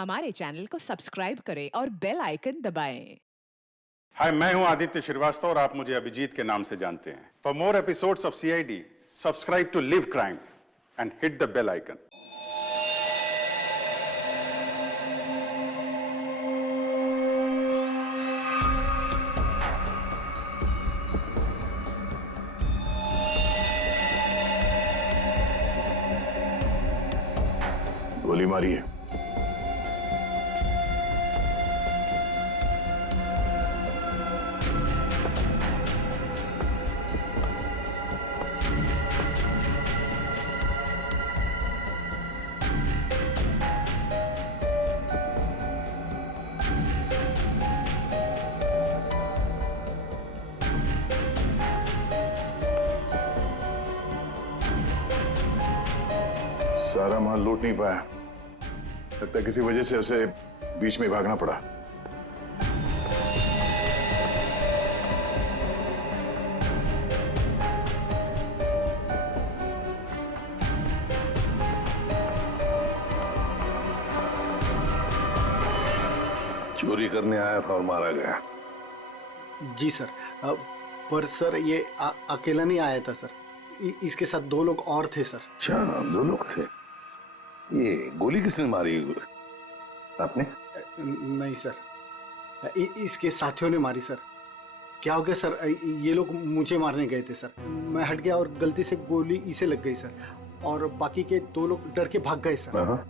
हमारे चैनल को सब्सक्राइब करें और बेल आइकन दबाएं। हाय, मैं हूं आदित्य श्रीवास्तव और आप मुझे अभिजीत के नाम से जानते हैं। For more episodes of CID, subscribe to live crime and hit the bell icon. गोली मारी है। सारा माल लूट नहीं पाया, लगता है किसी वजह से उसे बीच में भागना पड़ा। चोरी करने आया था और मारा गया। जी सर, पर सर ये अकेला नहीं आया था सर, इसके साथ दो लोग और थे सर। अच्छा, दो लोग थे। ये गोली किसने मारी? आपने? नहीं सर, इसके साथियों ने मारी सर। क्या हो गया सर, ये लोग मुझे मारने गए थे सर, मैं हट गया और गलती से गोली इसे लग गई सर, और बाकी के दो लोग डर के भाग गए सर।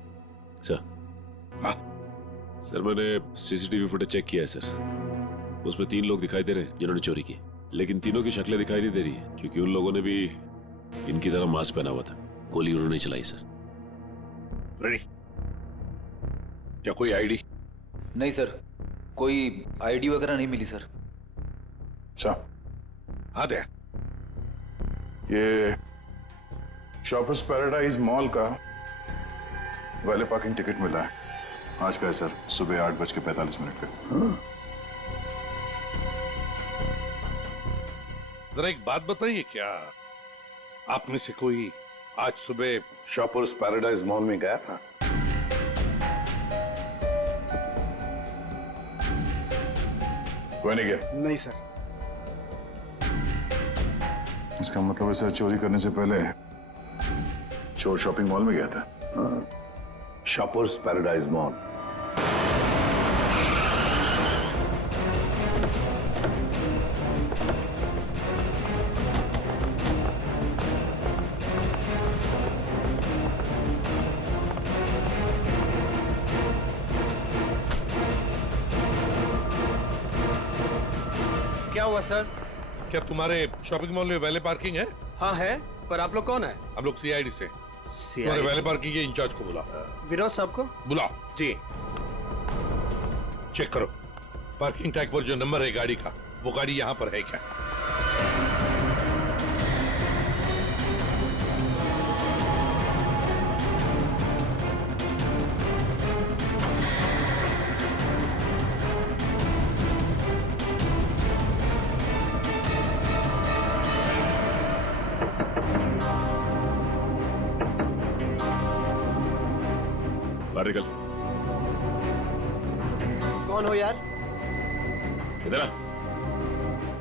सर मैंने सीसीटीवी फुटेज चेक किया है सर, उसमें 3 लोग दिखाई दे रहे हैं जिन्होंने चोरी की, लेकिन तीनों की शक्लें दिखाई नहीं दे रही है क्योंकि उन लोगों ने भी इनकी तरह मास्क पहना हुआ था। गोली उन्होंने चलाई सर। रेडी? क्या कोई आईडी? नहीं सर, कोई आईडी वगैरह नहीं मिली सर। अच्छा, हाँ दे। ये शॉपर्स पैराडाइज मॉल का वैले पार्किंग टिकट मिला है आज का है सर, सुबह 8:45 का। जरा एक बात बताइए, क्या आप में से कोई आज सुबह शॉपर्स पैराडाइज मॉल में गया था? कोई नहीं गया? नहीं सर। इसका मतलब है सर, चोरी करने से पहले चोर शॉपिंग मॉल में गया था। Shoppers paradise mall. क्या हुआ सर? क्या तुम्हारे शॉपिंग मॉल में वैले पार्किंग है? हाँ है, पर आप लोग कौन है? हम लोग सीआईडी से। तुम्हारे वैले पार्किंग के इंचार्ज को बुलाओ। विनोद साहब को बुलाओ। जी। चेक करो पार्किंग टैग पर जो नंबर है गाड़ी का, वो गाड़ी यहाँ पर है क्या? बाहर निकल। कौन हो यार? इधर आ,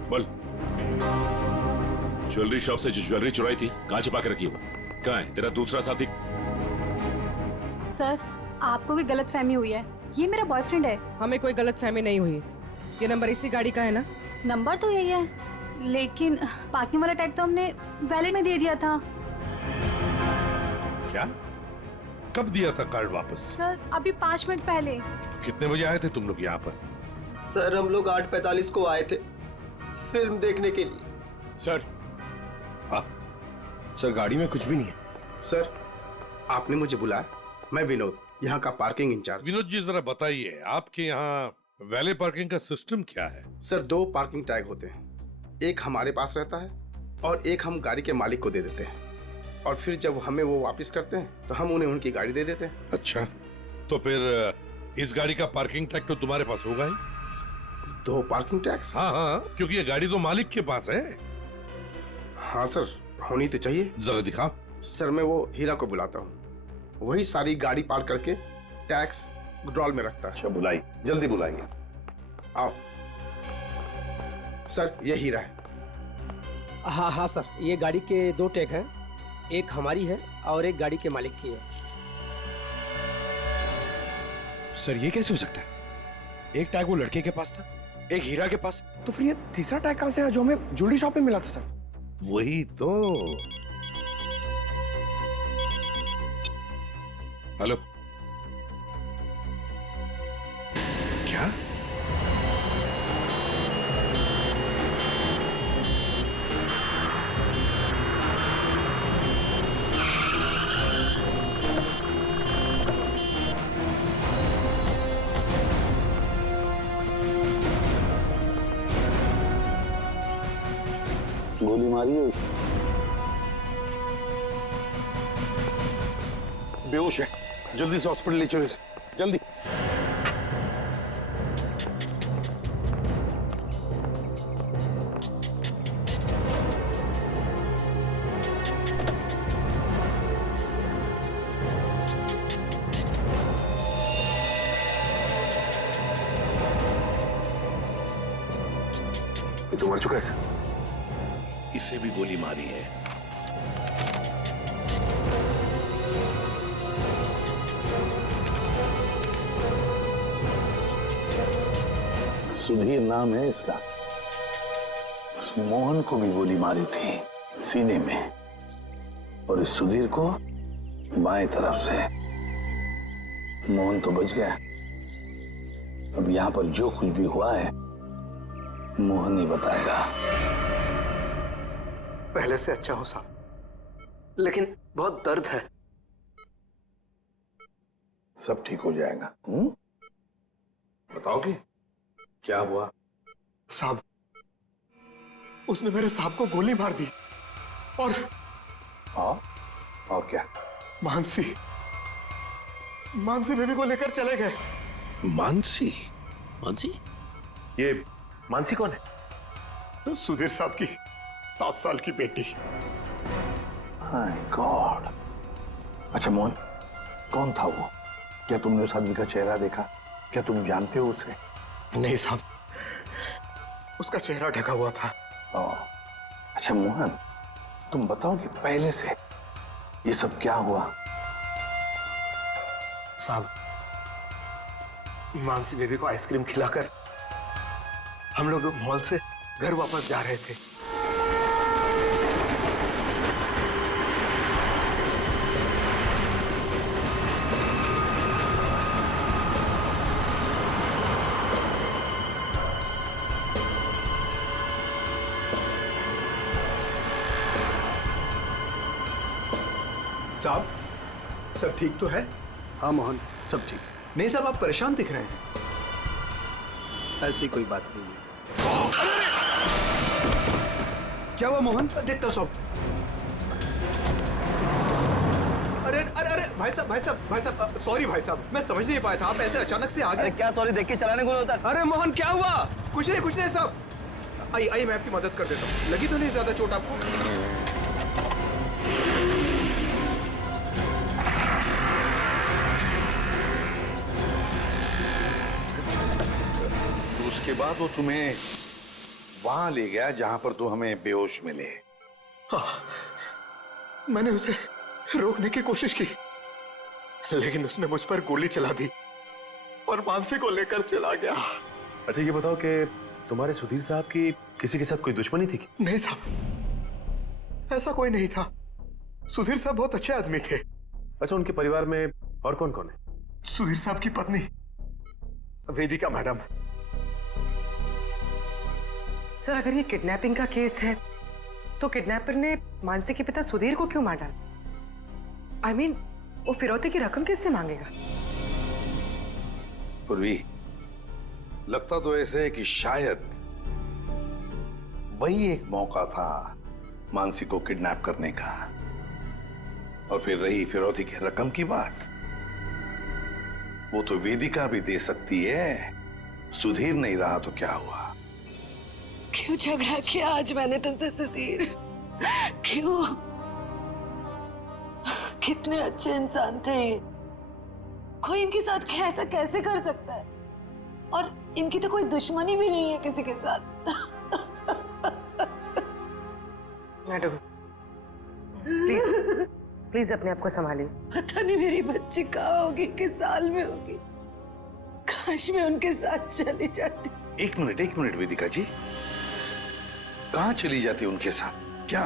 बोल। ज्वेलरी शॉप से जो ज्वेलरी चुराई थी कहाँ छिपा के रखी हो? कहाँ है तेरा दूसरा साथी? सर, आपको कोई गलतफहमी हुई है, ये मेरा बॉयफ्रेंड है। हमें कोई गलतफहमी नहीं हुई। ये नंबर इसी गाड़ी का है ना? नंबर तो यही है, लेकिन पार्किंग वाला टैग तो हमने वैलेट में दे दिया था। क्या? कब दिया था कार्ड वापस? सर, अभी 5 मिनट पहले। कितने बजे आए थे तुम लोग यहाँ पर? सर हम लोग 8:45 को आए थे फिल्म देखने के लिए। सर, हाँ सर गाड़ी में कुछ भी नहीं है। सर, आपने मुझे बुलाया, मैं विनोद, यहाँ का पार्किंग इंचार्ज। विनोद जी जरा बताइए, आपके यहाँ वैले पार्किंग का सिस्टम क्या है? सर, 2 पार्किंग टैग होते हैं, एक हमारे पास रहता है और एक हम गाड़ी के मालिक को दे देते हैं, और फिर जब हमें वो वापस करते हैं तो हम उन्हें उनकी गाड़ी दे देते हैं। अच्छा, तो फिर इस गाड़ी का पार्किंग टैग तो तुम्हारे पास होगा ही? 2 पार्किंग टैक्स? हाँ हाँ, क्योंकि ये गाड़ी तो मालिक के पास है। हाँ सर, होनी तो चाहिए। जरा दिखाओ। सर, मैं वो हीरा को बुलाता हूँ, वही सारी गाड़ी पार्क करके टैक्स ड्रॉल में रखता है। अच्छा बुलाई, जल्दी बुलाइए। आओ सर, ये हीरा है। हाँ हाँ सर, ये गाड़ी के 2 टैग हैं, एक हमारी है और एक गाड़ी के मालिक की है। सर ये कैसे हो सकता है? एक टैग वो लड़के के पास था, एक हीरा के पास, तो फिर ये तीसरा टैग कहां से आया जो हमें ज्वेलरी शॉप में मिला था सर? वही तो। हेलो, क्या? गोली मारी है इसे। बेहोश है, जल्दी से हॉस्पिटल ले चलो इसे, जल्दी। ये तो मर चुका है सर। इसे भी गोली मारी है। सुधीर नाम है इसका। उस मोहन को भी गोली मारी थी सीने में, और इस सुधीर को बाएं तरफ से। मोहन तो बच गया। अब यहां पर जो कुछ भी हुआ है मोहन ही बताएगा। पहले से अच्छा हूं साहब, लेकिन बहुत दर्द है। सब ठीक हो जाएगा। बताओगे क्या हुआ? साहब, उसने मेरे साहब को गोली मार दी और और क्या? मानसी बेबी को लेकर चले गए। मानसी? मानसी? ये मानसी कौन है? सुधीर साहब की 7 साल की बेटी। My God. अच्छा मोहन, कौन था वो? क्या तुमने उस आदमी का चेहरा देखा? क्या तुम जानते हो उसे? नहीं साहब, उसका चेहरा ढका हुआ था। अच्छा मोहन, तुम बताओगे पहले से ये सब क्या हुआ? साहब, मानसी बेबी को आइसक्रीम खिलाकर हम लोग मॉल से घर वापस जा रहे थे। साहब, सब ठीक तो है? हाँ मोहन, सब ठीक। नहीं साहब, आप परेशान दिख रहे हैं। ऐसी कोई बात नहीं है। क्या हुआ मोहन? देखता साहब। अरे अरे अरे भाई साहब, सॉरी भाई साहब, मैं समझ नहीं पाया था, आप ऐसे अचानक से आ गए। क्या सॉरी, देख के चलाने को होता। अरे मोहन क्या हुआ? कुछ नहीं साहब। आइए मैं आपकी मदद कर देता हूँ। लगी तो नहीं ज्यादा चोट आपको? उसके बाद वो तुम्हें वहां ले गया जहां पर तू हमें बेहोश मिले। हाँ, मैंने उसे रोकने की कोशिश की, लेकिन उसने मुझ पर गोली चला दी और मानसी को लेकर चला गया। अच्छा ये बताओ कि तुम्हारे सुधीर साहब की किसी के साथ कोई दुश्मनी थी? नहीं साहब, ऐसा कोई नहीं था। सुधीर साहब बहुत अच्छे आदमी थे। अच्छा, उनके परिवार में और कौन कौन है? सुधीर साहब की पत्नी वेदिका मैडम। सर, अगर ये किडनैपिंग का केस है तो किडनैपर ने मानसी के पिता सुधीर को क्यों मार डाला? I mean, वो फिरौती की रकम किससे मांगेगा? पूर्वी, लगता तो ऐसे है कि शायद वही एक मौका था मानसी को किडनैप करने का। और फिर रही फिरौती की रकम की बात, वो तो वेदिका भी दे सकती है। सुधीर नहीं रहा तो क्या हुआ? क्यों झगड़ा किया आज मैंने तुमसे सुधीर? क्यों? कितने अच्छे इंसान थे ये। कोई इनके साथ ऐसा कैसे कर सकता है? और इनकी तो कोई दुश्मनी भी नहीं है किसी के साथ। मैडम प्लीज प्लीज अपने आप को संभालिए। पता नहीं मेरी बच्ची कहाँ होगी, किस साल में होगी। काश मैं उनके साथ चली जाती। एक मिनट वेदिका जी, कहाँ चली जाती उनके साथ? क्या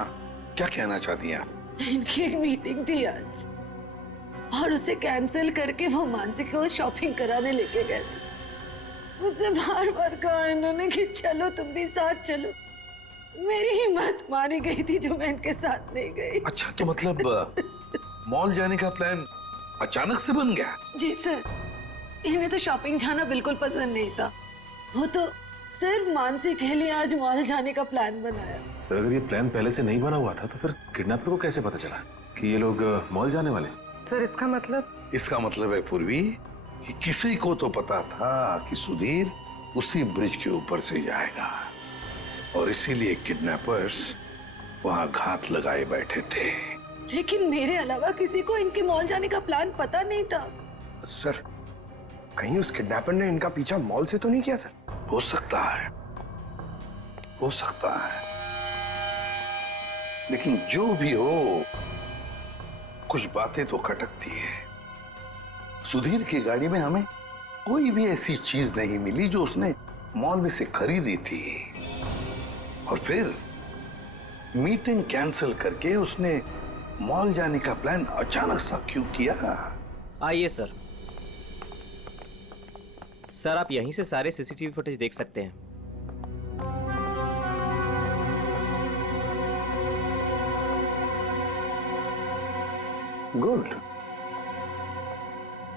क्या कहना चाहती हैं आप? इनकी एक मीटिंग थी आज और उसे कैंसिल करके वो मानसी को शॉपिंग कराने लेके गए थे। मुझसे बार बार कहा इन्होंने कि चलो तुम भी साथ चलो। मेरी हिम्मत मारी गई थी जो मैं इनके साथ नहीं गई। अच्छा, तो मतलब मॉल जाने का प्लान अचानक से बन गया? जी सर, इन्हें तो शॉपिंग जाना बिल्कुल पसंद नहीं था। वो तो सिर्फ मानसी के लिए आज मॉल जाने का प्लान बनाया। सर अगर ये प्लान पहले से नहीं बना हुआ था तो फिर किडनैपर को कैसे पता चला कि ये लोग मॉल जाने वाले? सर इसका मतलब है पूर्वी कि किसी को तो पता था कि सुधीर उसी ब्रिज के ऊपर से जाएगा और इसीलिए किडनैपर्स वहां घात लगाए बैठे थे। लेकिन मेरे अलावा किसी को इनके मॉल जाने का प्लान पता नहीं था। सर कहीं उस किडनैपर ने इनका पीछा मॉल से तो नहीं किया? सर हो सकता है, हो सकता है, लेकिन जो भी हो कुछ बातें तो खटकती है। सुधीर की गाड़ी में हमें कोई भी ऐसी चीज नहीं मिली जो उसने मॉल में से खरीदी थी, और फिर मीटिंग कैंसिल करके उसने मॉल जाने का प्लान अचानक सा क्यों किया? आइए सर। सर आप यहीं से सारे सीसीटीवी फुटेज देख सकते हैं। गुड।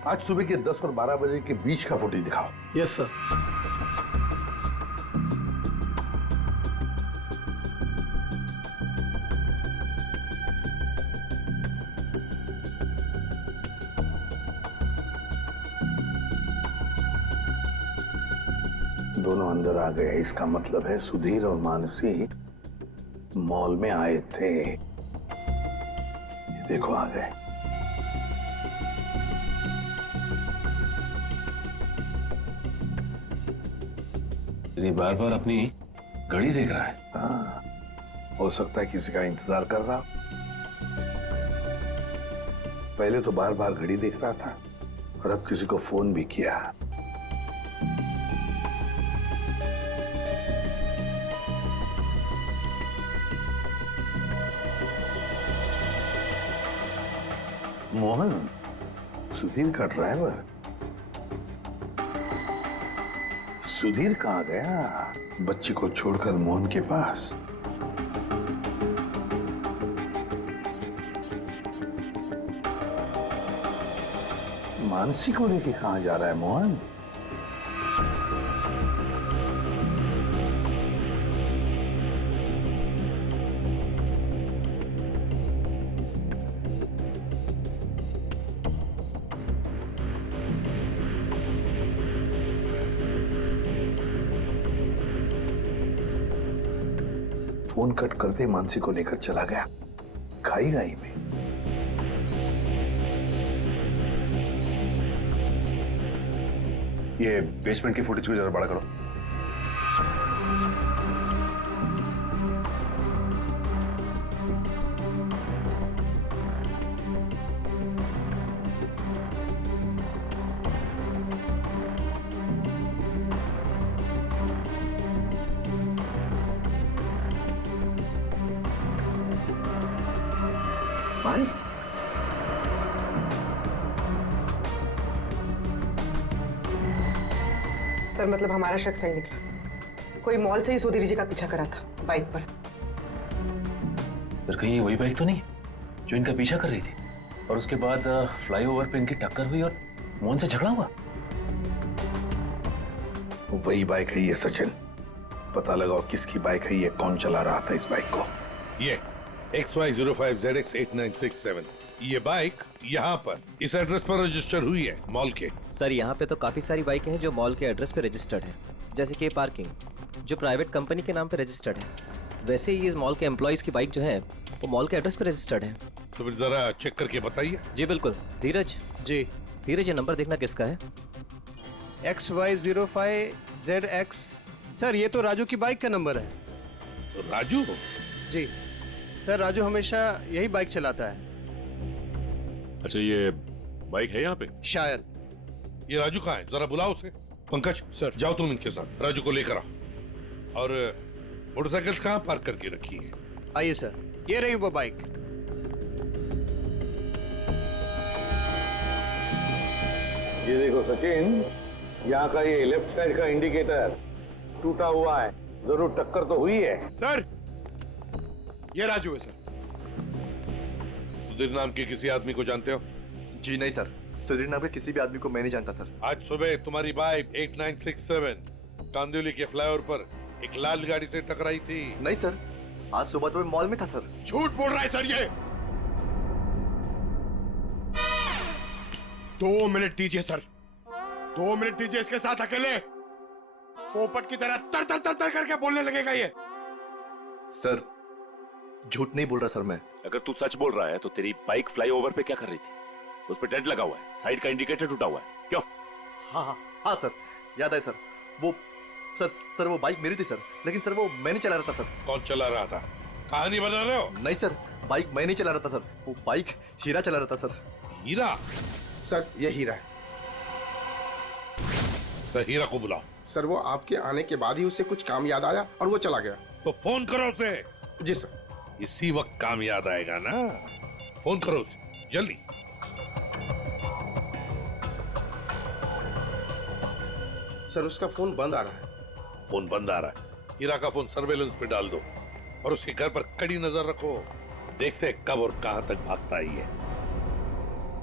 आज सुबह के 10 और 12 बजे के बीच का फुटेज दिखाओ। Yes sir. दोनों अंदर आ गए, इसका मतलब है सुधीर और मानसी मॉल में आए थे। ये देखो आ गए। ये बार बार अपनी घड़ी देख रहा है। हाँ, हो सकता है किसी का इंतजार कर रहा। पहले तो बार बार घड़ी देख रहा था और अब किसी को फोन भी किया। मोहन, सुधीर का ड्राइवर। सुधीर कहाँ गया? बच्ची को छोड़कर मोहन के पास। मानसी को लेके कहाँ जा रहा है मोहन? फोन कट करते मानसी को लेकर चला गया खाई गाई में। ये बेसमेंट की फुटेज को जरा बड़ा करो। सर मतलब हमारा शक सही निकला। कोई मॉल से ही सुधीर जी का पीछा करा था बाइक पर। फिर कहीं ये वही बाइक तो नहीं जो इनका पीछा कर रही थी और उसके बाद फ्लाईओवर पे इनकी टक्कर हुई और मोहन से झगड़ा हुआ? वही बाइक है ये सचिन। पता लगाओ किसकी बाइक है ये, कौन चला रहा था इस बाइक को। ये XY05ZX8967 ये बाइक यहाँ पर इस एड्रेस पर रजिस्टर हुई है मॉल के। सर यहाँ पे तो काफी सारी बाइकें हैं जो मॉल के एड्रेस पे रजिस्टर्ड है, जैसे कि पार्किंग जो प्राइवेट कंपनी के नाम पे रजिस्टर्ड है। वैसे ही इस मॉल के एम्प्लॉइज की बाइक जो है वो मॉल के एड्रेस पे रजिस्टर्ड है। तो फिर जरा चेक करके बताइए। जी बिल्कुल। धीरज जी धीरज, ये नंबर देखना किसका है? XY05ZX। सर ये तो राजू की बाइक का नंबर है। तो राजू? जी सर, राजू हमेशा यही बाइक चलाता है। अच्छा, ये बाइक है यहाँ पे? शायद। ये राजू कहाँ है? जरा बुलाओ उसे। पंकज सर, जाओ तुम इनके साथ, राजू को लेकर आओ। और मोटरसाइकिल्स कहाँ पार्क करके रखी है? आइए सर, ये रही वो बाइक। ये देखो सचिन, यहाँ का ये लेफ्ट साइड का इंडिकेटर टूटा हुआ है, जरूर टक्कर तो हुई है। सर, ये राजू है सर। सुधीर नाम के किसी आदमी को जानते हो? जी नहीं सर, सुधीर नाम के किसी भी आदमी को मैं नहीं जानता सर। आज सुबह तुम्हारी बाइक 8967 कांदिवली के फ्लाईओवर पर एक लाल गाड़ी से टकराई थी। नहीं सर, आज सुबह तो मैं मॉल में था सर। झूठ बोल रहा है सर ये। 2 मिनट दीजिए सर, 2 मिनट दीजिए। इसके साथ अकेले पोपट की तरह तर तर तर तर करके बोलने लगेगा ये। सर झूठ नहीं बोल रहा सर मैं। अगर तू सच बोल रहा है तो तेरी बाइक फ्लाईओवर पे क्या कर रही थी? उस पे डेंट लगा हुआ है, साइड का इंडिकेटर टूटा हुआ है, क्यों? हाँ सर, याद है सर। सर वो बाइक मेरी थी सर, लेकिन सर वो मैं नहीं चला रहा था सर। कौन चला रहा था? कहानी बना रहे हो? नहीं सर, बाइक मैं नहीं चला रहा था सर, वो बाइक हीरा चला रहा था सर। हीरा? सर ये हीरा है। सर हीरा को बुलाओ। सर वो आपके आने के बाद ही उसे कुछ काम याद आया और वो चला गया। तो फोन करो उसे। जी सर। इसी वक्त काम याद आएगा ना, फोन करो उसे जल्दी। सर उसका फोन बंद आ रहा है। फोन बंद आ रहा है? हीरा का फोन सर्वेलेंस पे डाल दो और उसके घर पर कड़ी नजर रखो। देखते कब और कहां तक भागता ही है।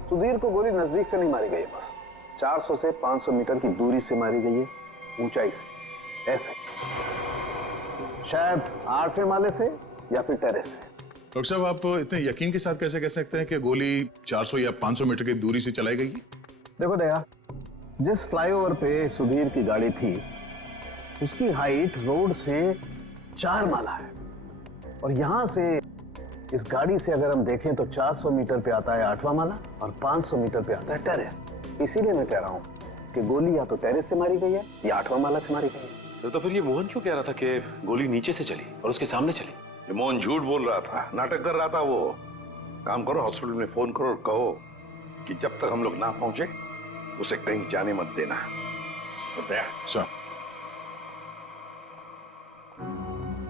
सुधीर को गोली नजदीक से नहीं मारी गई है, बस 400 से 500 मीटर की दूरी से मारी गई है, ऊंचाई से, ऐसे शायद 8वें माले से या फिर टेरेस से। डॉक्टर साहब, आप इतने यकीन के साथ कैसे कह सकते हैं कि गोली 400 या 500 मीटर की दूरी से चलाई गई? देखो दया, जिस फ्लाईओवर पे सुधीर की गाड़ी थी उसकी हाइट रोड से 4 माला है, और यहां से इस गाड़ी से अगर हम देखें तो 400 मीटर पे आता है 8वां माला और 500 मीटर पे आता है टेरेस। इसीलिए मैं कह रहा हूं कि गोली या तो टेरेस से मारी गई है या 8वां माला से मारी गई है। तो फिर ये मोहन क्यों कह रहा था कि गोली नीचे से चली और उसके सामने चली? ये मोहन झूठ बोल रहा था, नाटक कर रहा था वो। काम करो, हॉस्पिटल में फोन करो और कहो कि जब तक हम लोग ना पहुंचे उसे कहीं जाने मत देना। सर,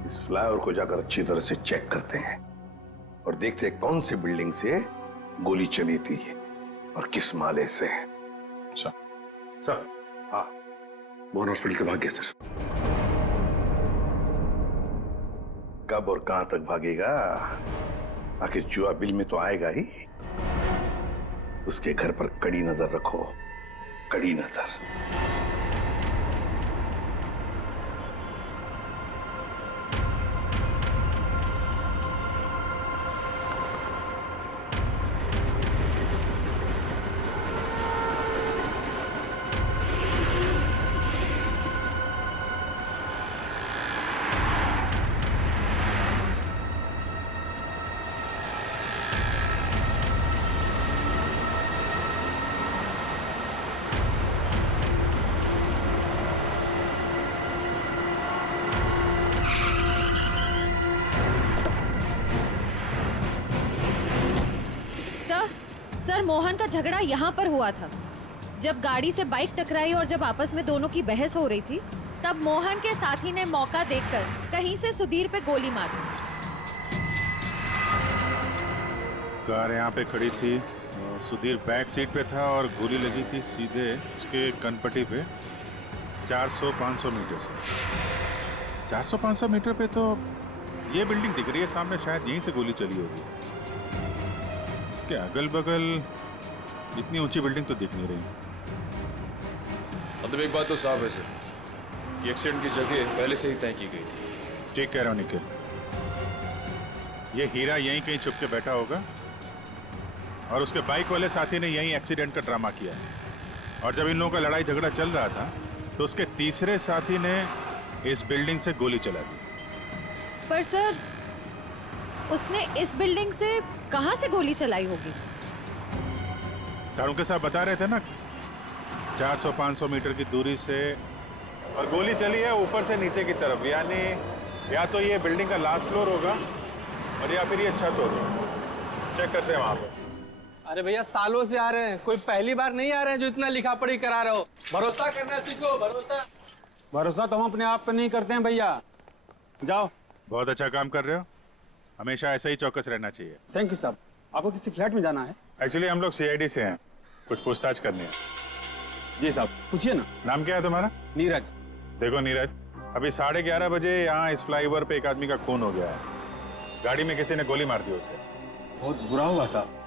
इस फ्लाईओवर को जाकर अच्छी तरह से चेक करते हैं और देखते हैं कौन सी बिल्डिंग से गोली चली थी और किस माले से। सर, हाँ, मोहन हॉस्पिटल से भाग गया सर। कब और कहां तक भागेगा? आखिर जुआ बिल में तो आएगा ही। उसके घर पर कड़ी नजर रखो, कड़ी नजर। सर मोहन का झगड़ा यहाँ पर हुआ था। जब गाड़ी से बाइक टकराई और जब आपस में दोनों की बहस हो रही थी, तब मोहन के साथी ने मौका देखकर कहीं से सुधीर पे गोली मार दी। कार यहाँ पे खड़ी थी, सुधीर बैक सीट पे था और गोली लगी थी सीधे उसके कनपट्टी पे 400-500 मीटर से। 400-500 मीटर पे तो ये बिल्डिंग दिख रही है सामने, शायद यहीं से गोली चली होगी। इसके अगल बगल इतनी ऊंची बिल्डिंग तो दिख नहीं रही। मतलब एक बात तो साफ है सर कि एक्सीडेंट की जगह पहले से ही तय की गई थी। ठीक कह रहा हूँ निखिल, ये हीरा यहीं कहीं छुप के बैठा होगा और उसके बाइक वाले साथी ने यहीं एक्सीडेंट का ड्रामा किया है। और जब इन लोगों का लड़ाई झगड़ा चल रहा था तो उसके तीसरे साथी ने इस बिल्डिंग से गोली चला दी। पर सर उसने इस बिल्डिंग से कहां से गोली चलाई होगी? साड़ू के साथ बता रहे थे ना 400-500 मीटर की दूरी से और गोली चली है ऊपर से नीचे की तरफ, यानी या तो ये बिल्डिंग का लास्ट फ्लोर होगा और या फिर ये छत होगी। चेक करते हैं वहां पर। अरे भैया सालों से आ रहे हैं, कोई पहली बार नहीं आ रहे हैं जो इतना लिखा पढ़ी करा रहे हो। भरोसा करना सीखो, भरोसा। भरोसा तो हम अपने आप पे नहीं करते हैं भैया। जाओ। बहुत अच्छा काम कर रहे हो, हमेशा ऐसा ही चौकस रहना चाहिए। थैंक यू साहब। आपको किसी फ्लैट में जाना है? एक्चुअली हम लोग सीआईडी से हैं, कुछ पूछताछ करनी है। जी साहब पूछिए ना। नाम क्या है तुम्हारा? नीरज। देखो नीरज, अभी 11:30 बजे यहाँ इस फ्लाईओवर पे एक आदमी का खून हो गया है। गाड़ी में किसी ने गोली मार दी उसे। बहुत बुरा हुआ साहब।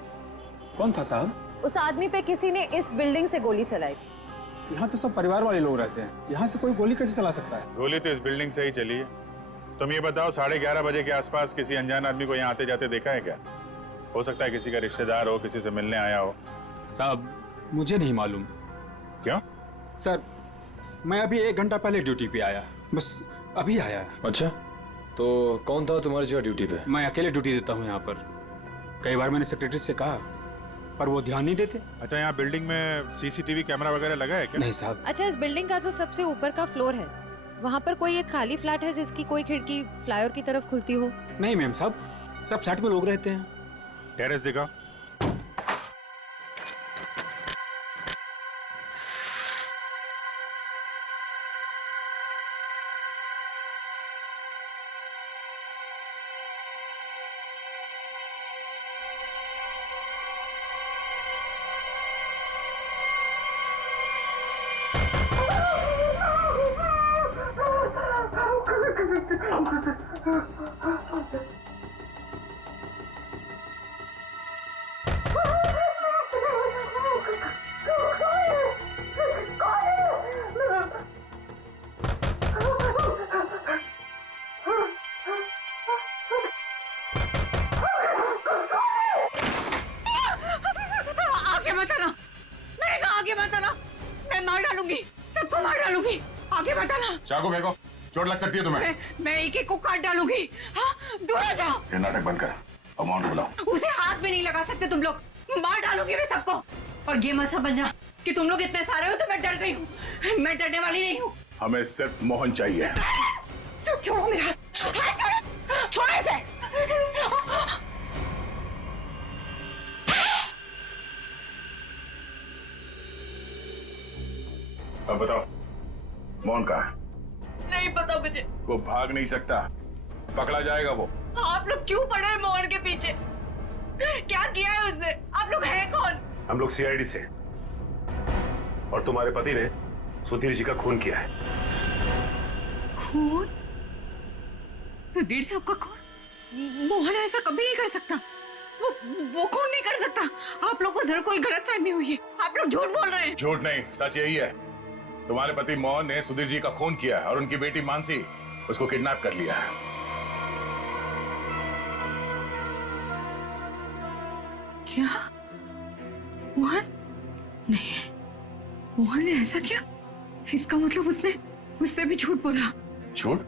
कौन था साहब? उस आदमी पे किसी ने इस बिल्डिंग से गोली चलाई। यहाँ तो सब परिवार वाले लोग रहते हैं, यहाँ से कोई गोली कैसे चला सकता है? गोली तो इस बिल्डिंग से ही चली है। तुम ये बताओ 11:30 बजे के आसपास किसी अनजान आदमी को यहाँ आते जाते देखा है क्या? हो सकता है किसी का रिश्तेदार हो, किसी से मिलने आया हो। साहब मुझे नहीं मालूम। क्यों? सर मैं अभी 1 घंटा पहले ड्यूटी पे आया, बस अभी आया। अच्छा, तो कौन था तुम्हारी जगह ड्यूटी पे? मैं अकेले ड्यूटी देता हूँ यहाँ पर। कई बार मैंने सेक्रेटरी से कहा पर वो ध्यान नहीं देते। अच्छा, यहाँ बिल्डिंग में सीसीटीवी कैमरा वगैरह लगा है क्या? नहीं साहब। अच्छा, इस बिल्डिंग का जो सबसे ऊपर का फ्लोर है वहाँ पर कोई एक खाली फ्लैट है जिसकी कोई खिड़की फ्लाईओवर की तरफ खुलती हो? नहीं मैम साहब, सब फ्लैट में लोग रहते हैं। टेरेस दिखाओ। चाकू फेंको, चोट लग सकती है तुम्हें। मैं एक को काट डालूंगी। हाँ, दूर हो जाओ। ये नाटक बंद कर, अमाउंट बुलाओ। उसे हाथ भी नहीं लगा सकते तुम लोग, मार डालूंगी मैं सबको। और ये मत समझना कि तुम लोग इतने सारे हो तो मैं डर गई हूँ, मैं डरने वाली नहीं हूँ। हमें सिर्फ मोहन चाहिए। छोड़ो मेरा हाथ, छोड़ो इसे। अब बताओ मोहन कहाँ है? नहीं पता मुझे। वो भाग नहीं सकता, पकड़ा जाएगा वो। आप लोग क्यों पड़े हैं मोहन के पीछे? क्या किया है उसने? आप लोग हैं कौन? हम लोग सीआईडी से, और तुम्हारे पति ने सुधीर जी का खून किया है। खून? सुधीर साहब का खून? मोहन ऐसा कभी नहीं कर सकता। वो खून नहीं कर सकता। आप लोगों को जरूर कोई गलतफहमी हुई है। आप लोग झूठ बोल रहे हैं। झूठ नहीं, सच यही है। तुम्हारे पति मोहन ने सुधीर जी का खून किया है और उनकी बेटी मानसी उसको किडनैप कर लिया है। क्या? मोहन? नहीं, मोहन ने ऐसा किया? इसका मतलब उससे भी झूठ बोला। झूठ?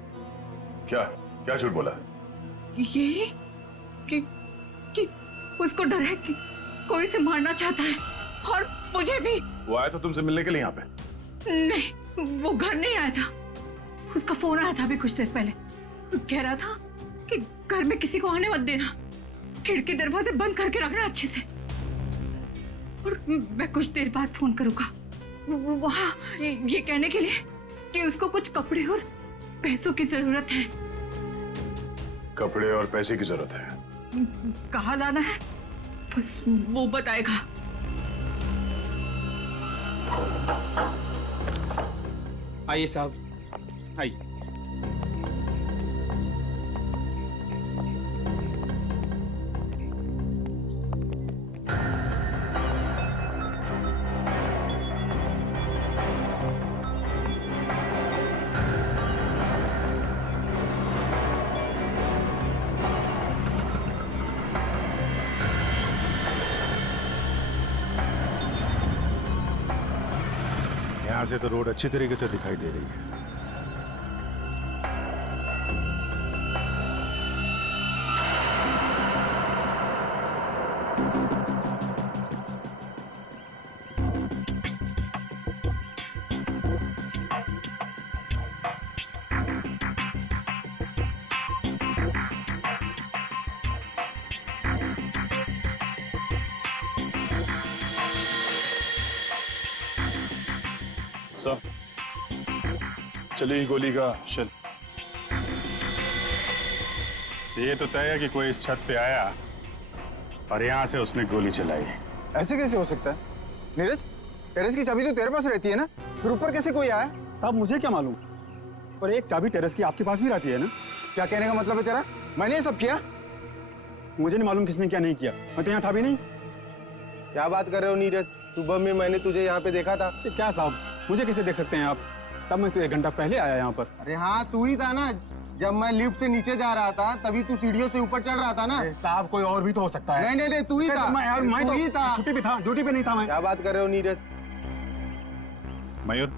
क्या क्या झूठ बोला? यही कि उसको डर है कि कोई से मारना चाहता है, और मुझे भी। वो आया था तुमसे मिलने के लिए यहाँ पे? नहीं, वो घर नहीं आया था। उसका फोन आया था अभी कुछ देर पहले। कह रहा था कि घर में किसी को आने मत देना, खिड़की दरवाजे बंद करके रखना अच्छे से, और मैं कुछ देर बाद फोन करूंगा वहाँ ये कहने के लिए कि उसको कुछ कपड़े और पैसों की जरूरत है। कपड़े और पैसे की जरूरत है? कहाँ जाना है बस वो बताएगा। आइए साहब, आइए। यहाँ से तो रोड अच्छी तरीके से दिखाई दे रही है। सर चली गोली का शेल। ये तो तय है कि कोई इस छत पे आया और यहाँ से उसने गोली चलाई। ऐसे कैसे हो सकता है? नीरज, टेरेस की चाबी तो तेरे पास रहती है ना, फिर ऊपर कैसे कोई आया? साहब मुझे क्या मालूम, पर एक चाबी टेरेस की आपके पास भी रहती है ना। क्या कहने का मतलब है तेरा? मैंने ये सब किया? मुझे नहीं मालूम किसने क्या नहीं किया, मैं तो यहाँ था भी नहीं। क्या बात कर रहे हो नीरज? सुबह में मैंने तुझे यहाँ पे देखा था। क्या साहब, मुझे कैसे देख सकते हैं आप? साहब मैं तो 1 घंटा पहले आया यहाँ पर। अरे हाँ, तू ही था ना। जब मैं लिफ्ट से नीचे जा रहा था तभी तू सीढ़ियों से ऊपर चढ़ रहा था ना। साहब कोई और भी तो हो सकता है। नहीं, तू ही था। मैं तू ही था। छुट्टी पे था, ड्यूटी पे नहीं था मैं। क्या बात कर रहे हो नीरज? मयूर,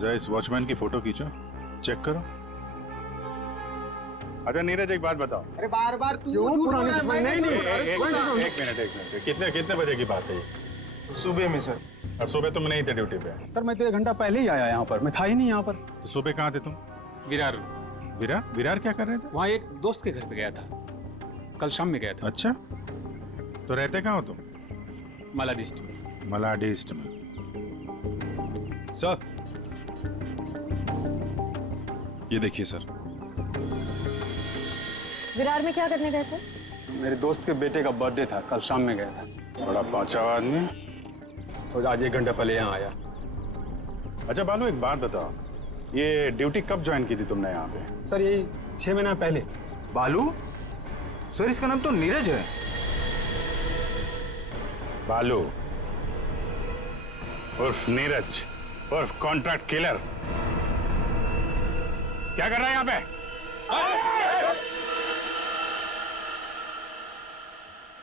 जरा इस वॉचमैन की फोटो खींचो, चेक करो। अच्छा नीरज, एक बात बताओ। अरे बार बार तू नहीं, एक मिनट। कितने बजे की बात है ये? सुबह में सर। और सुबह तुम नहीं थे ड्यूटी पे? सर मैं तो 1 घंटा पहले ही आया यहाँ पर, मैं था ही नहीं यहाँ पर। तो सुबह कहाँ थे तुम? विरार। विरार क्या कर रहे थे? वहाँ एक दोस्त के घर पे गया था, कल शाम में गया था। अच्छा, तो रहते कहाँ हो तुम? मलाडिस्ट में। मलाडिस्ट में। सर ये देखिए सर। विरार में क्या करने गए थे? मेरे दोस्त के बेटे का बर्थडे था, कल शाम में गया था। बड़ा पहुंचा हुआ आदमी, तो आज 1 घंटा पहले यहाँ आया। अच्छा बालू, एक बात बताओ, ये ड्यूटी कब ज्वाइन की थी तुमने यहाँ पे? सर ये 6 महीना पहले। बालू? सर इसका नाम तो नीरज है। बालू उर्फ नीरज उर्फ कॉन्ट्रैक्ट किलर, क्या कर रहा है यहाँ पे?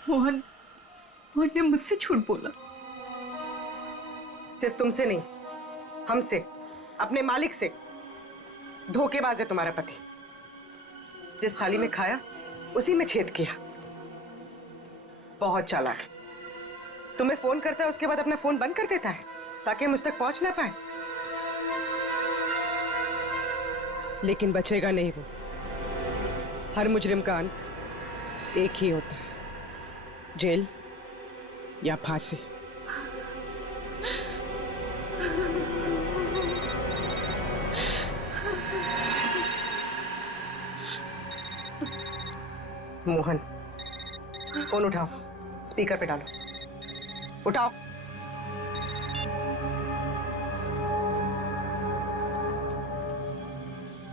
मोहन ने मुझसे झूठ बोला। सिर्फ तुमसे नहीं, हमसे, अपने मालिक से। धोखेबाज है तुम्हारा पति। जिस थाली में खाया उसी में छेद किया। बहुत चालाक है। तुम्हें फोन करता है, उसके बाद अपना फोन बंद कर देता है ताकि मुझ तक पहुंच ना पाए। लेकिन बचेगा नहीं वो। हर मुजरिम का अंत एक ही होता है, जेल या फांसी। मोहन, फोन उठाओ, स्पीकर पे डालो। उठाओ।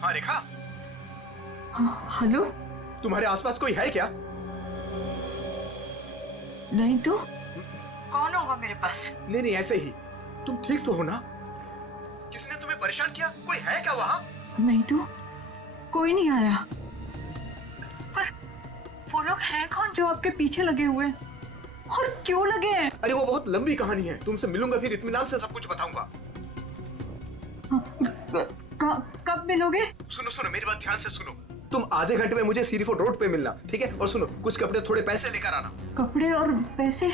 हाँ रेखा। हेलो, तुम्हारे आसपास कोई है क्या? नहीं तो कौन होगा मेरे पास? नहीं ऐसे ही। तुम ठीक तो हो ना? किसने तुम्हें परेशान किया? कोई है क्या वहाँ? नहीं तो कोई नहीं आया। पर वो लोग हैं कौन जो आपके पीछे लगे हुए हैं? और क्यों लगे हैं? अरे वो बहुत लंबी कहानी है, तुमसे मिलूंगा फिर इत्मीनान से सब कुछ बताऊंगा। कब मिलोगे? सुनो मेरी बात ध्यान से सुनो। तुम आधे घंटे में मुझे सीरीफोर्ड रोड पे मिलना, ठीक है? और सुनो, कुछ कपड़े थोड़े पैसे लेकर आना। कपड़े और पैसे?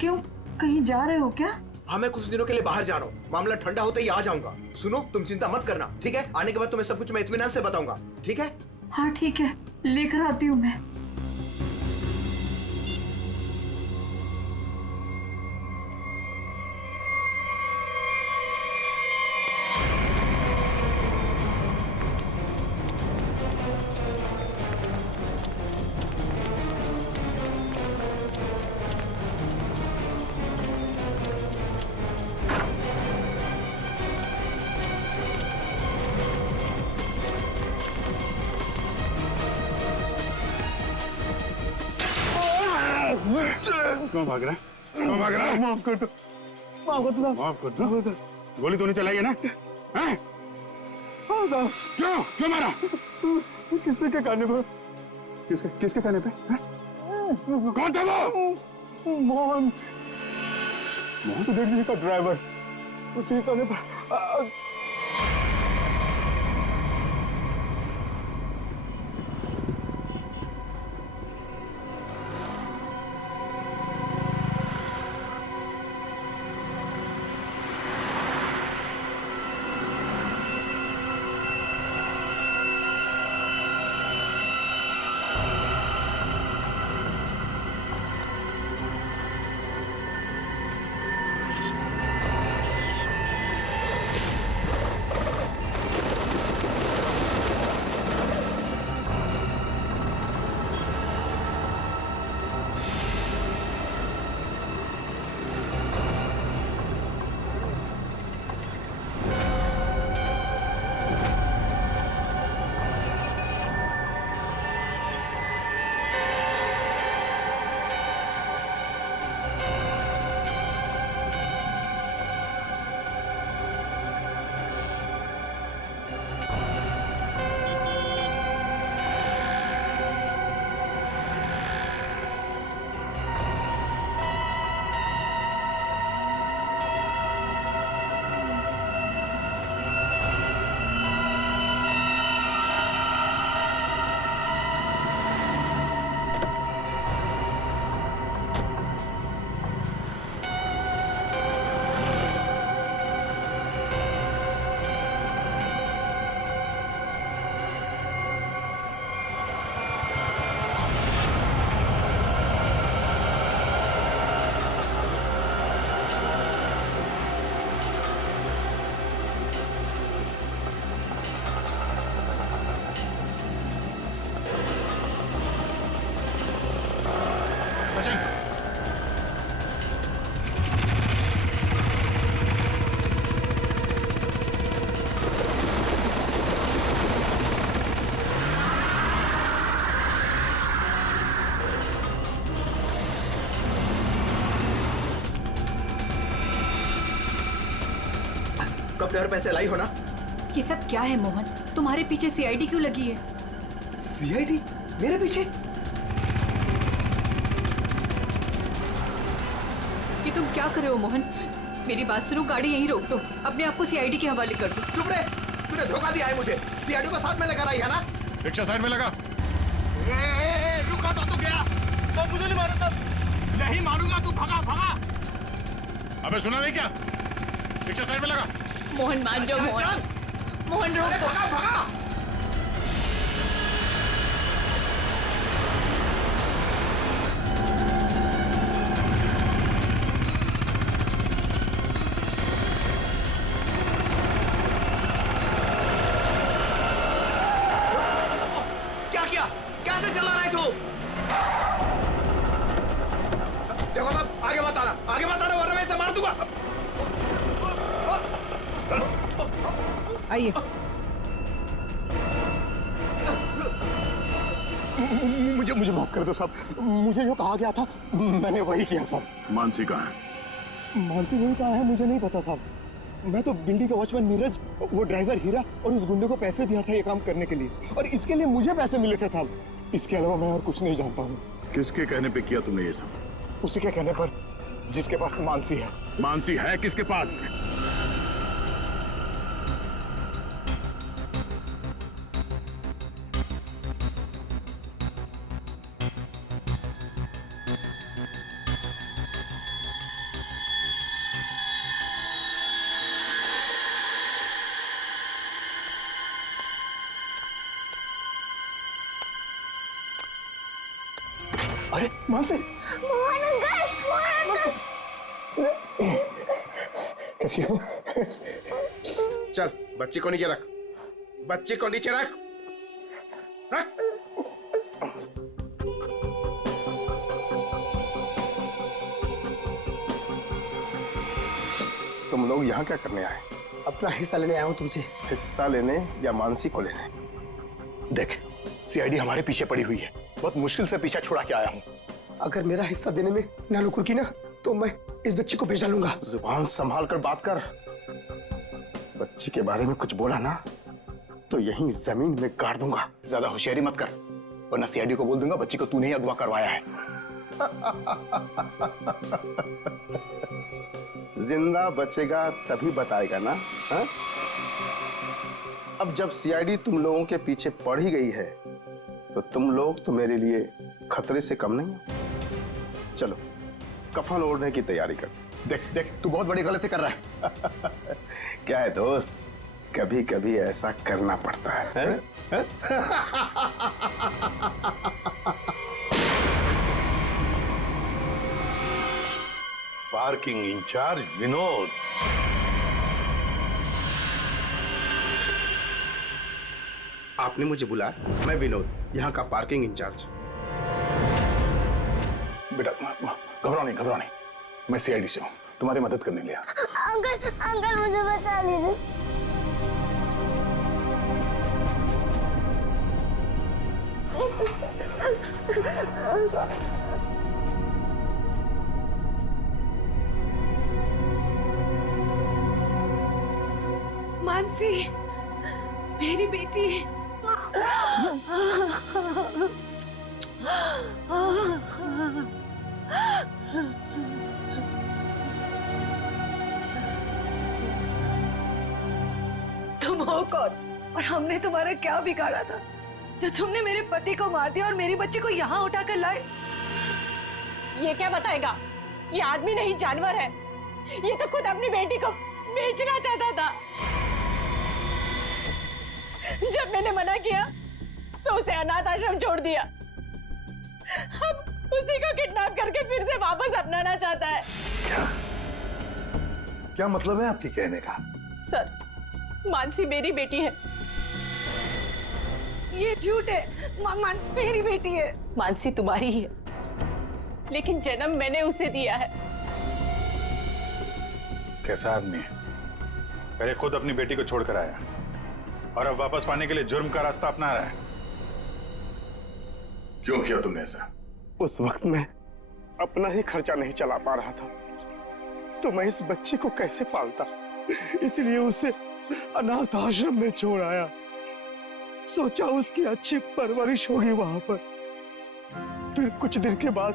क्यों, कहीं जा रहे हो क्या? हाँ मैं कुछ दिनों के लिए बाहर जा रहा हूँ, मामला ठंडा होते ही आ जाऊंगा। सुनो तुम चिंता मत करना, ठीक है? आने के बाद तुम्हें सब कुछ मैं इत्मीनान से बताऊंगा, ठीक है? हाँ ठीक है, लेकर आती हूँ मैं। क्यों भाग रहा है? क्यों भाग रहा है? माफ कर दो, माफ कर दो, माफ कर दो। गोली तूने चलाई है ना? हैं? हाँ साहब। क्यों मारा? किसके कहने पर? किसके कहने पे? कौन था वो? मोहन, सुधीर जी का ड्राइवर, उसी कहने पर। कपड़े और पैसे लाई हो ना? ये सब क्या है मोहन? तुम्हारे पीछे सीआईडी क्यों लगी है? सीआईडी मेरे पीछे? ये तुम क्या कर रहे हो मोहन? मेरी बात सुनो, गाड़ी यहीं रोक दो, अपने आप को सीआईडी के हवाले कर दो। चुप रहे, तूने धोखा दिया है मुझे। सीआईडी को साथ में लेकर आई है ना? रिक्शा साइड में लगा। रुका तो तू गया। सब मुझे नहीं मारो, सब नहीं मारूंगा, तू भगा भगा। अबे सुना नहीं क्या? रिक्शा साइड में लगा। मोहन मान जाओ मोहन, मोहन रोक दो। भगा भगा। क्या किया? कैसे चला रहा है तू? देखो साहब, आगे मत आना वरना मैं इसे मार दूंगा। आइए। मुझे माफ कर दो साहब, मुझे जो कहा गया था मैंने वही किया साहब। मानसी कहाँ है? मानसी नहीं कहा है, मुझे नहीं पता साहब। मैं तो बिल्डिंग का वॉचमैन नीरज, वो ड्राइवर हीरा और उस गुंडे को पैसे दिया था ये काम करने के लिए, और इसके लिए मुझे पैसे मिले थे साहब। इसके अलावा मैं और कुछ नहीं जानता हूँ। किसके कहने पे किया तुमने ये सब? उसी के कहने पर, जिसके पास मानसी है। मानसी है किसके पास? अरे मानसी! मोहन अंकल! कैसी हो? चल बच्चे को नीचे रख, बच्चे को नीचे रख, रख। तुम लोग यहाँ क्या करने आए? अपना हिस्सा लेने आया हूँ तुमसे। हिस्सा लेने या मानसी को लेने? देख, सीआईडी हमारे पीछे पड़ी हुई है, बहुत मुश्किल से पीछा छुड़ा के आया हूँ। अगर मेरा हिस्सा देने में ना नुकुर की ना, तो मैं इस बच्ची को बेच डालूंगा। जुबान संभाल कर बात कर। बच्ची के बारे में कुछ बोला ना तो यहीं जमीन में गाड़ दूंगा। ज्यादा होशियारी मत कर, वरना सीआईडी को बोल दूंगा बच्ची को तूने ही अगवा करवाया है। जिंदा बचेगा तभी बताएगा ना? हा? अब जब सीआईडी तुम लोगों के पीछे पड़ ही गई है तो तुम लोग तो मेरे लिए खतरे से कम नहीं हो। चलो कफन ओढ़ने की तैयारी कर। देख देख, तू बहुत बड़ी गलती कर रहा है। क्या है दोस्त, कभी कभी ऐसा करना पड़ता है? Parking incharge Vinod. आपने मुझे बुलाया? मैं विनोद, यहाँ का पार्किंग इंचार्ज। बेटा घबराओ नहीं, मैं सीआईडी से हूँ, तुम्हारी मदद करने लिया। अंकल मुझे बचा लीजिए। मानसी, मेरी बेटी। तुम हो कौन और हमने तुम्हारा क्या बिगाड़ा था जो तुमने मेरे पति को मार दिया और मेरी बच्ची को यहाँ उठा कर लाए? ये क्या बताएगा? ये आदमी नहीं जानवर है। ये तो खुद अपनी बेटी को बेचना चाहता था। जब मैंने मना किया तो उसे अनाथ आश्रम छोड़ दिया। अब उसी को किडनैप करके फिर से वापस अपनाना चाहता है। क्या मतलब है आपके कहने का? सर, मानसी मेरी बेटी है। ये झूठ है। मानसी मेरी बेटी है। मानसी तुम्हारी ही है, लेकिन जन्म मैंने उसे दिया है। कैसा आदमी है? पहले खुद अपनी बेटी को छोड़कर आया और अब वापस पाने के लिए जुर्म का रास्ता अपना रहा है। क्यों किया तुमने ऐसा? उस वक्त मैं अपना ही खर्चा नहीं चला पा रहा था तो मैं इस बच्ची को कैसे पालता? इसलिए उसे अनाथ आश्रम में छोड़ आया। सोचा उसकी अच्छी परवरिश होगी वहां पर। फिर कुछ दिन के बाद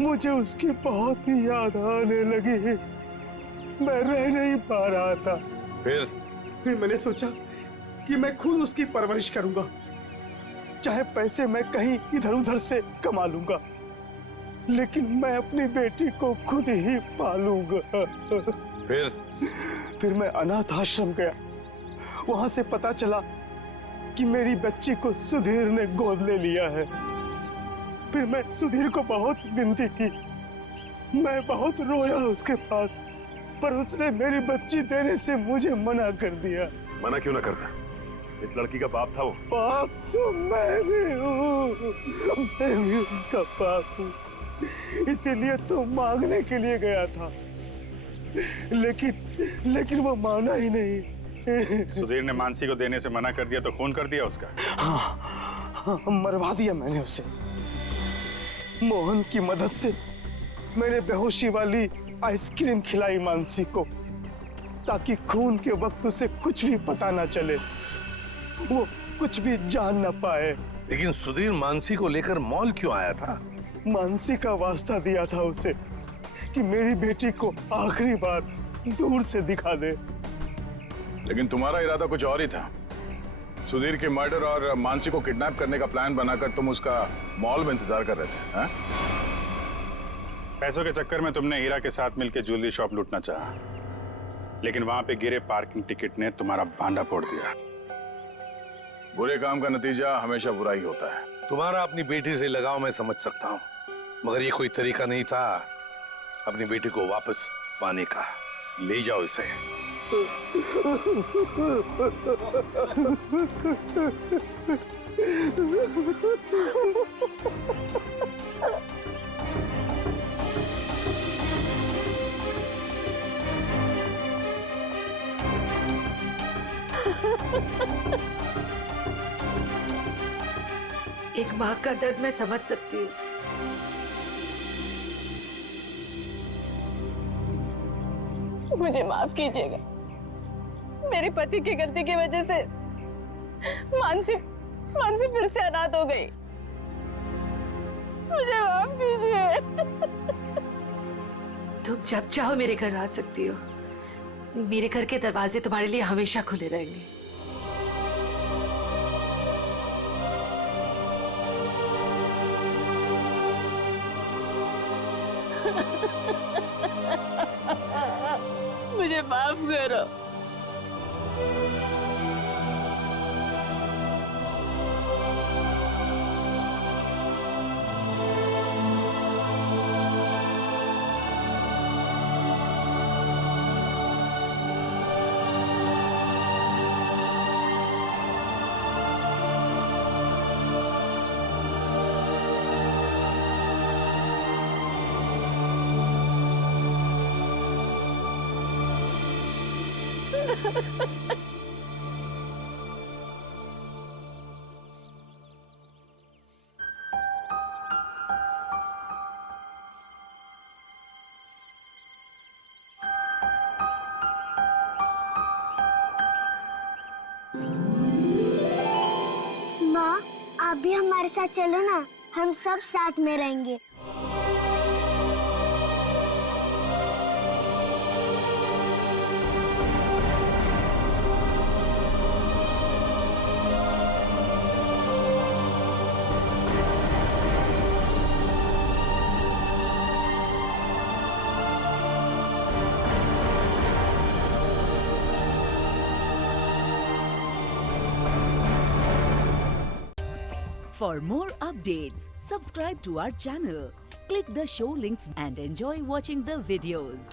मुझे उसकी बहुत ही याद आने लगी। मैं रह नहीं पा रहा था। फिर मैंने सोचा कि मैं खुद उसकी परवरिश करूंगा, चाहे पैसे मैं कहीं इधर उधर से कमा लूंगा, लेकिन मैं अपनी बेटी को खुद ही पालूंगा। फिर मैं अनाथ आश्रम गया। वहां से पता चला कि मेरी बच्ची को सुधीर ने गोद ले लिया है। फिर मैं सुधीर को बहुत विनती की, मैं बहुत रोया उसके पास, पर उसने मेरी बच्ची देने से मुझे मना कर दिया। मना क्यों ना करता? इस लड़की का बाप था वो। बाप तो मैं भी हूँ, मैं भी उसका बाप हूँ, इसीलिए तो मांगने के लिए गया था, लेकिन वो माना ही नहीं। सुधीर ने मानसी को देने से मना कर दिया तो खून कर दिया उसका? हाँ, मरवा दिया मैंने उसे। मोहन की मदद से मैंने बेहोशी वाली आइसक्रीम खिलाई मानसी को, ताकि खून के वक्त उसे कुछ भी पता ना चले, वो कुछ भी जान ना पाए। लेकिन सुधीर मानसी को लेकर मॉल क्यों आया था? मानसी का वास्ता दिया था उसे कि मेरी बेटी को आखिरी बार दूर से दिखा दे। लेकिन तुम्हारा इरादा कुछ और ही था। सुधीर के मर्डर और मानसी को किडनैप करने का प्लान बनाकर तुम उसका मॉल में इंतजार कर रहे थे, हाँ? पैसों के चक्कर में तुमने हीरा के साथ मिलकर ज्वेलरी शॉप लूटना चाहा, लेकिन वहां पे गिरे पार्किंग टिकट ने तुम्हारा भांडा फोड़ दिया। बुरे काम का नतीजा हमेशा बुरा ही होता है। तुम्हारा अपनी बेटी से लगाव मैं समझ सकता हूँ, मगर ये कोई तरीका नहीं था अपनी बेटी को वापस पाने का। ले जाओ इसे। एक माँ का दर्द मैं समझ सकती हूँ। मुझे माफ कीजिएगा, मेरे पति की गलती की वजह से मानसी फिर से अनाथ हो गई। मुझे माफ कीजिए। तुम जब चाहो मेरे घर आ सकती हो। मेरे घर के दरवाजे तुम्हारे लिए हमेशा खुले रहेंगे। मुझे माफ करो। माँ, आप भी हमारे साथ चलो ना, हम सब साथ में रहेंगे। For more updates, subscribe to our channel, click the show links and enjoy watching the videos.